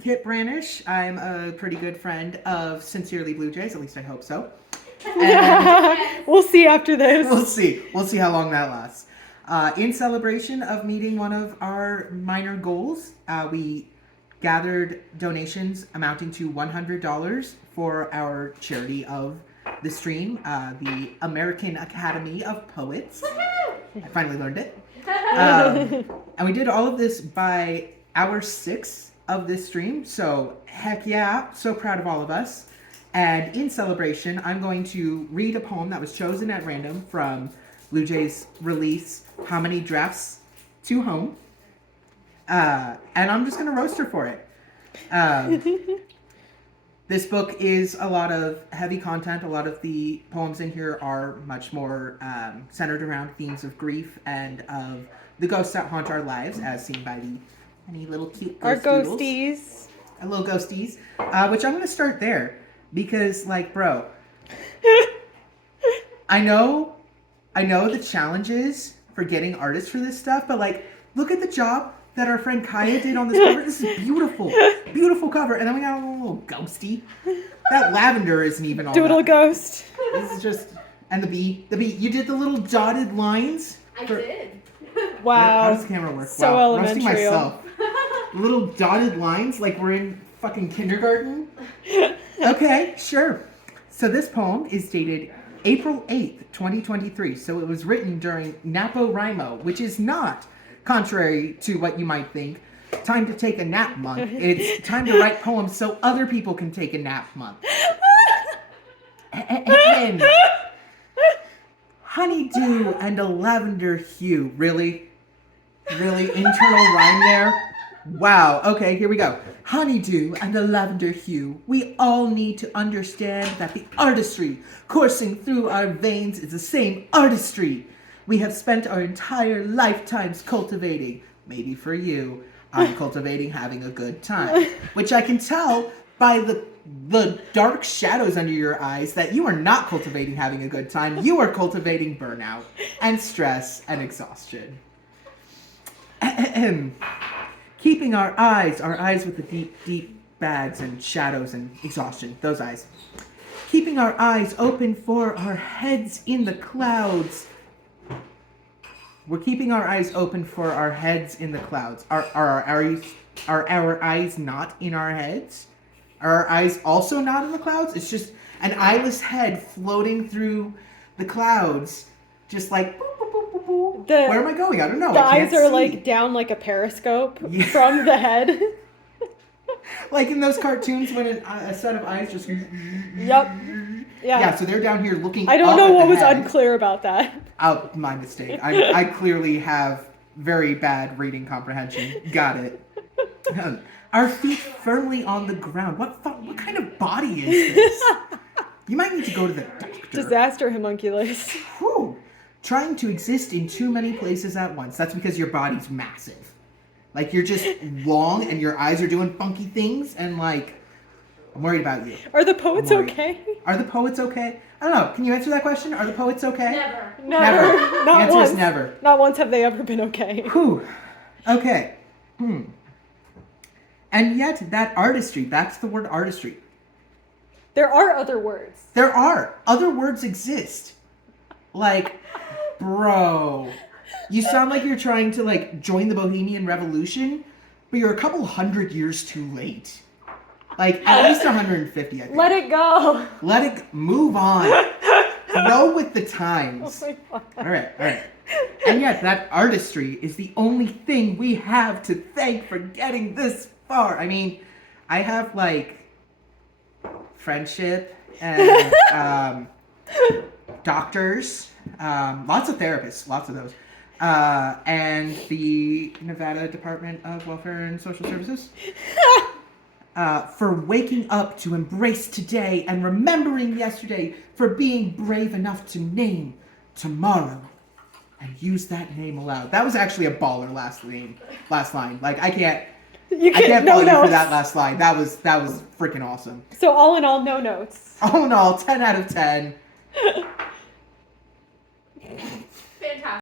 Kit Branish. I'm a pretty good friend of Sincerely Blue Jays, at least I hope so. And we'll see after this. We'll see. We'll see how long that lasts. In celebration of meeting one of our minor goals, we gathered donations amounting to $100 for our charity of the stream, the American Academy of Poets. I finally learned it. And we did all of this by hour 6 of this stream, so heck yeah, so proud of all of us. And in celebration, I'm going to read a poem that was chosen at random from Blue Jays' release, How Many Drafts to Home? And I'm just going to roast her for it. This book is a lot of heavy content. A lot of the poems in here are much more centered around themes of grief and of the ghosts that haunt our lives, as seen by the many little cute ghost our doodles. ghosties. Our little ghosties. Which I'm going to start there. Because, like, bro, I know the challenges for getting artists for this stuff, but, like, look at the job that our friend Kaya did on this cover. This is beautiful. Beautiful cover. And then we got a little ghosty. That lavender isn't even all Doodle that. ghost. This is just... And the bee. The bee. You did the little dotted lines. I did. Wow. How does the camera work? So wow. Roasting elementary. myself. Little dotted lines like we're in fucking kindergarten. Okay, sure. So this poem is dated April 8th, 2023. So it was written during NaPoWriMo, which is not, contrary to what you might think, time to take a nap month. It's time to write poems so other people can take a nap month. Honeydew and a lavender hue. Really? Really? Internal rhyme there? Wow. Okay, here we go. Honeydew and a lavender hue. We all need to understand that the artistry coursing through our veins is the same artistry we have spent our entire lifetimes cultivating. Maybe for you, I'm cultivating having a good time. Which I can tell by the dark shadows under your eyes that you are not cultivating having a good time. You are cultivating burnout and stress and exhaustion. Keeping our eyes with the deep, deep bags and shadows and exhaustion, those eyes. Keeping our eyes open for our heads in the clouds. We're keeping our eyes open for our heads in the clouds. Are our eyes not in our heads? Are our eyes also not in the clouds? It's just an eyeless head floating through the clouds, just like... Where am I going? I don't know. The I can't eyes are see. like down like a periscope Yeah. from the head. Like in those cartoons when a set of eyes just... Yep. Yeah, so they're down here looking I don't up know at what the was head. unclear about that. Oh, my mistake. I clearly have very bad reading comprehension. Got it. Our feet firmly on the ground. What kind of body is this? You might need to go to the doctor. Disaster homunculus. Whew. Trying to exist in too many places at once. That's because your body's massive. Like, you're just long and your eyes are doing funky things and, like, I'm worried about you. Are the poets I'm worried. okay? Are the poets okay? I don't know. Can you answer that question? Are the poets okay? Never. Never. The Not answer once. is never. Not once have they ever been okay. Whew. Okay. And yet, that artistry, back to the word artistry. There are other words. There are. Other words exist. Like, bro. You sound like you're trying to, like, join the Bohemian Revolution, but you're a couple hundred years too late. Like, at least 150, I think. Let it go. Let it move on. Grow with the times. Oh my God. All right. And yet, that artistry is the only thing we have to thank for getting this far. I mean, I have, like, friendship and doctors, lots of therapists, lots of those, and the Nevada Department of Welfare and Social Services. For waking up to embrace today and remembering yesterday, for being brave enough to name tomorrow and use that name aloud. That was actually a baller last line. Like, I can't fault you for that last line. That was freaking awesome. So all in all, no notes. All in all, 10 out of 10.